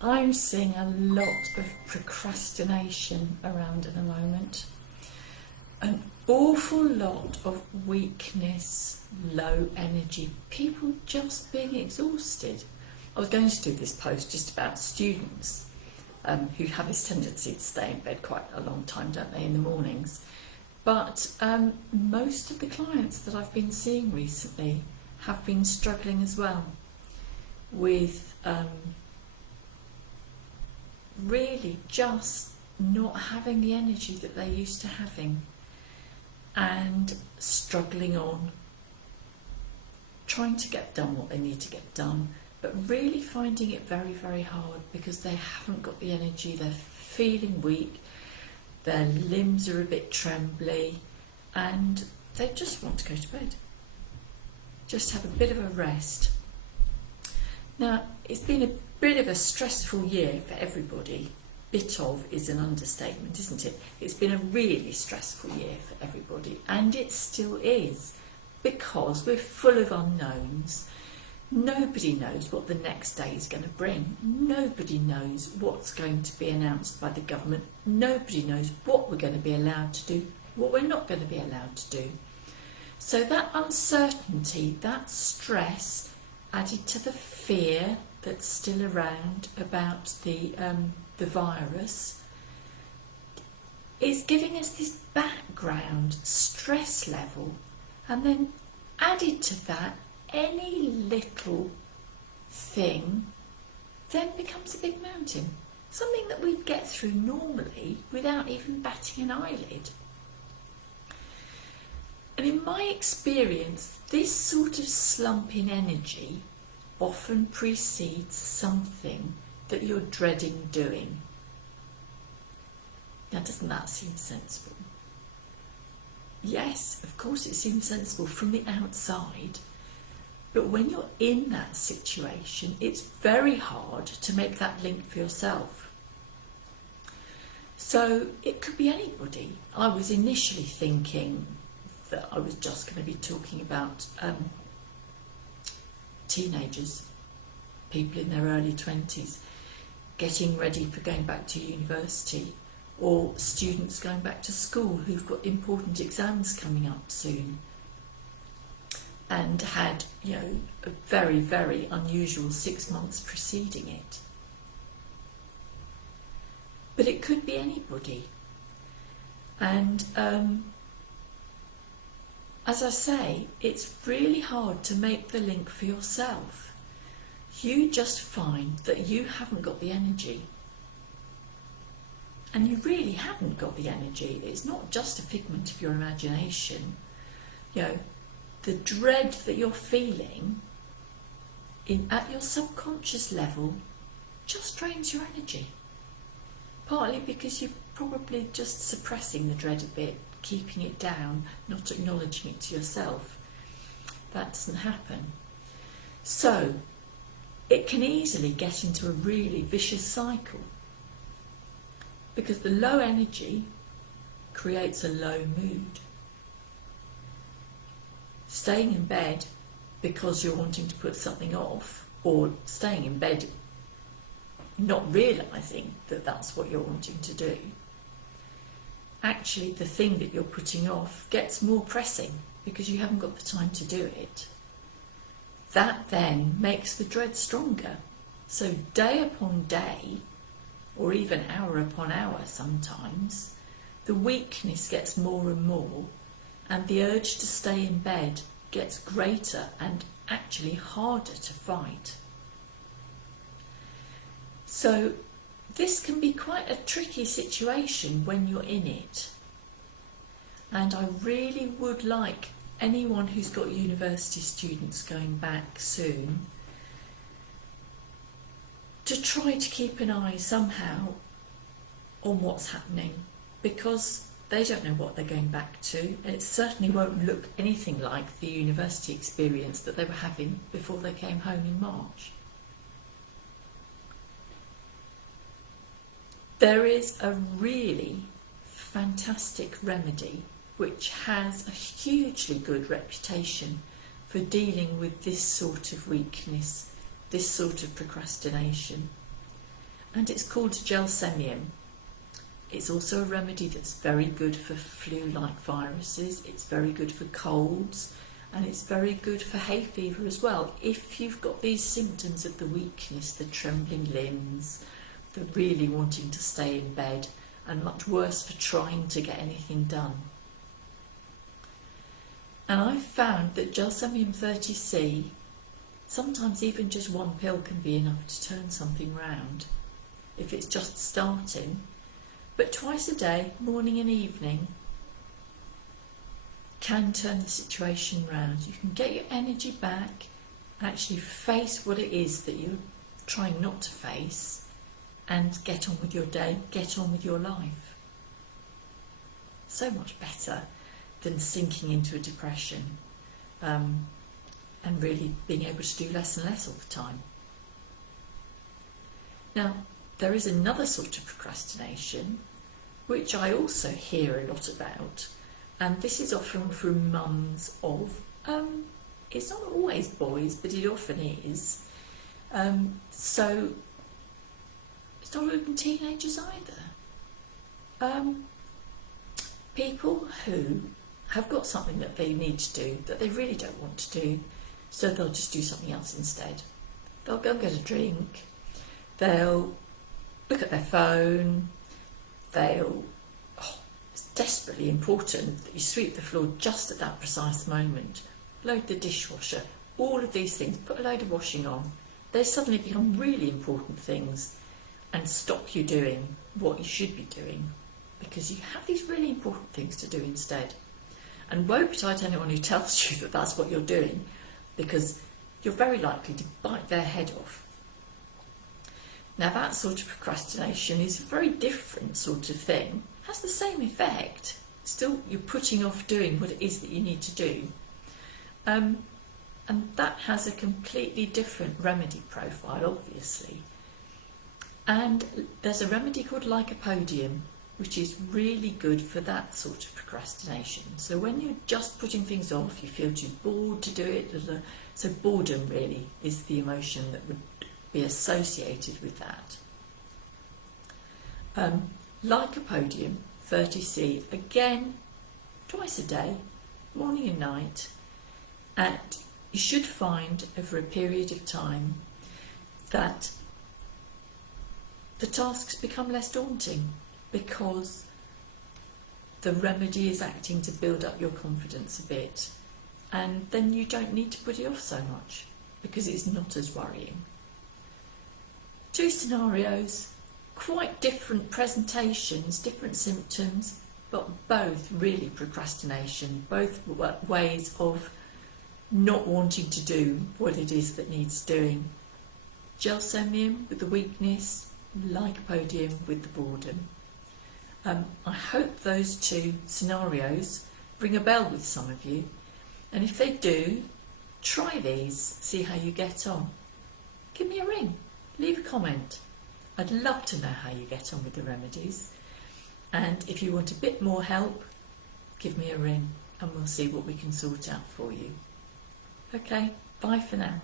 I'm seeing a lot of procrastination around at the moment. An awful lot of weakness, low energy, people just being exhausted. I was going to do this post just about students who have this tendency to stay in bed quite a long time, don't they, in the mornings. But most of the clients that I've been seeing recently have been struggling as well with really just not having the energy that they're used to having and struggling on, trying to get done what they need to get done, but really finding it very, very hard because they haven't got the energy, they're feeling weak, their limbs are a bit trembly, and they just want to go to bed. Just have a bit of a rest. Now, it's been a bit of a stressful year for everybody. Bit of is an understatement, isn't it? It's been a really stressful year for everybody, and it still is, because we're full of unknowns. Nobody knows what the next day is going to bring. Nobody knows what's going to be announced by the government. Nobody knows what we're going to be allowed to do, what we're not going to be allowed to do. So that uncertainty, that stress, added to the fear that's still around about the virus, is giving us this background stress level, and then added to that, any little thing then becomes a big mountain, something that we'd get through normally without even batting an eyelid. And in my experience, this sort of slump in energy often precedes something that you're dreading doing. Now, doesn't that seem sensible? Yes, of course it seems sensible from the outside, but when you're in that situation, it's very hard to make that link for yourself. So it could be anybody. I was initially thinking that I was just going to be talking about teenagers, people in their early 20s, getting ready for going back to university, or students going back to school who've got important exams coming up soon and had, a very, very unusual 6 months preceding it. But it could be anybody. And as I say, it's really hard to make the link for yourself. You just find that you haven't got the energy. And you really haven't got the energy. It's not just a figment of your imagination. The dread that you're feeling at your subconscious level just drains your energy. Partly because you're probably just suppressing the dread a bit, keeping it down, not acknowledging it to yourself. That doesn't happen. So it can easily get into a really vicious cycle, because the low energy creates a low mood. Staying in bed because you're wanting to put something off, or staying in bed not realising that that's what you're wanting to do, actually the thing that you're putting off gets more pressing because you haven't got the time to do it. That then makes the dread stronger. So day upon day, or even hour upon hour sometimes, the weakness gets more and more, and the urge to stay in bed gets greater and actually harder to fight. So this can be quite a tricky situation when you're in it. And I really would like anyone who's got university students going back soon to try to keep an eye somehow on what's happening, because they don't know what they're going back to, and it certainly won't look anything like the university experience that they were having before they came home in March. There is a really fantastic remedy which has a hugely good reputation for dealing with this sort of weakness, this sort of procrastination. and it's called gelsemium. It's also a remedy that's very good for flu-like viruses, it's very good for colds, and it's very good for hay fever as well. If you've got these symptoms of the weakness, the trembling limbs, the really wanting to stay in bed, and much worse for trying to get anything done. And I've found that gelsemium 30C, sometimes even just one pill can be enough to turn something round if it's just starting. But twice a day, morning and evening, can turn the situation round. You can get your energy back, actually face what it is that you're trying not to face, and get on with your day, get on with your life. So much better than sinking into a depression and really being able to do less and less all the time. Now, there is another sort of procrastination, which I also hear a lot about, and this is often from mums of, it's not always boys, but it often is. So it's not even teenagers either. People who have got something that they need to do that they really don't want to do, so they'll just do something else instead. They'll go and get a drink, they'll look at their phone, it's desperately important that you sweep the floor just at that precise moment, load the dishwasher, all of these things, put a load of washing on. They suddenly become really important things and stop you doing what you should be doing, because you have these really important things to do instead. And woe betide anyone who tells you that that's what you're doing, because you're very likely to bite their head off. Now, that sort of procrastination is a very different sort of thing. It has the same effect. Still, you're putting off doing what it is that you need to do. And that has a completely different remedy profile, obviously. And there's a remedy called lycopodium, which is really good for that sort of procrastination. So when you're just putting things off, you feel too bored to do it. So boredom really is the emotion that would be associated with that. Lycopodium 30C, again, twice a day, morning and night, and you should find over a period of time that the tasks become less daunting, because the remedy is acting to build up your confidence a bit, and then you don't need to put it off so much because it's not as worrying. Two scenarios, quite different presentations, different symptoms, but both really procrastination, both ways of not wanting to do what it is that needs doing. Gelsemium with the weakness, lycopodium with the boredom. I hope those two scenarios ring a bell with some of you, and if they do, try these, see how you get on. Give me a ring, leave a comment. I'd love to know how you get on with the remedies, and if you want a bit more help, give me a ring and we'll see what we can sort out for you. Okay, bye for now.